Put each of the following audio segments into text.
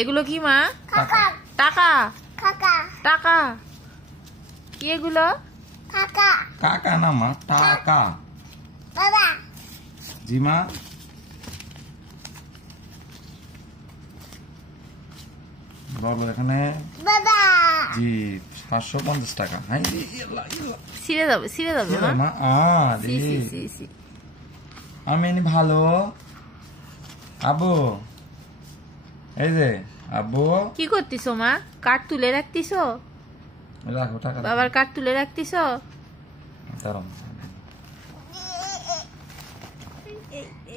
এগুলো কি মা? টাকা। টাকা কি এগুলো? কাকা না মা, টাকা। জি মা। বলো এখানে জি 750 টাকা। ছিঁড়ে যাবে মা। আমি ভালো আব্বু। এই যে আব্বু কি করতিস মা? কাঠ তুলে রাখতিস? রাখো টাকা। বাবার কাঠ তুলে রাখতিস? দাঁড়াও।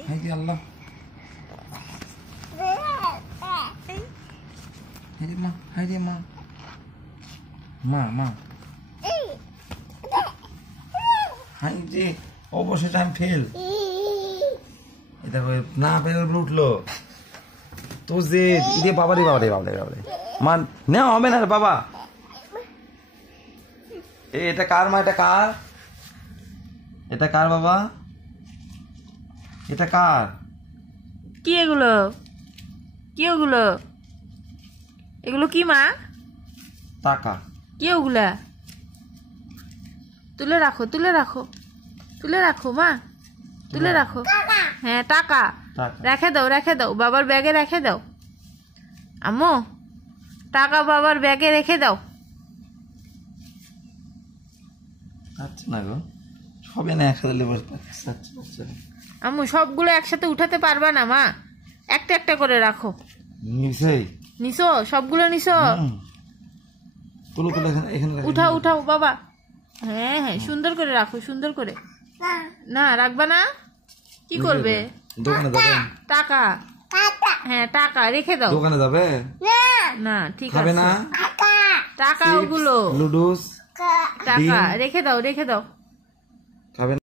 হাই রে আল্লাহ। হাই রে মা, হাই রে মা। মা হাই রে, অবশেষে আমি ফেল। এটা না পেরে উঠলো তো যে ইরে বাবারে মা নেওয়া হবে না রে বাবা। এটা কার মা? এটা কার বাবা? এটা কার? কি এগুলো? এগুলো কি মা? টাকা। কি ওগুলা? তুলে রাখো মা, তুলে রাখো। হ্যাঁ টাকা। রেখে দাও বাবার ব্যাগে রেখে দাও। আম্মু টাকা বাবার ব্যাগে রেখে দাও। আচ্ছা না গো, সবে না একসাথে লেবার পাচ্ছে। আম্মু সবগুলো একসাথে উঠাতে পারবা না মা, একটা একটা করে রাখো। নিছো? সবগুলো নিছো? উঠাও বাবা। হ্যাঁ সুন্দর করে রাখো, সুন্দর করে। না রাখবা না? কি করবে? দোকানে যাবে? টাকা। হ্যাঁ টাকা রেখে দাও। দোকানে যাবে না? ঠিক খাবে আছে। না টাকা ওগুলো লুডুস টাকা রেখে দাও। খাবে।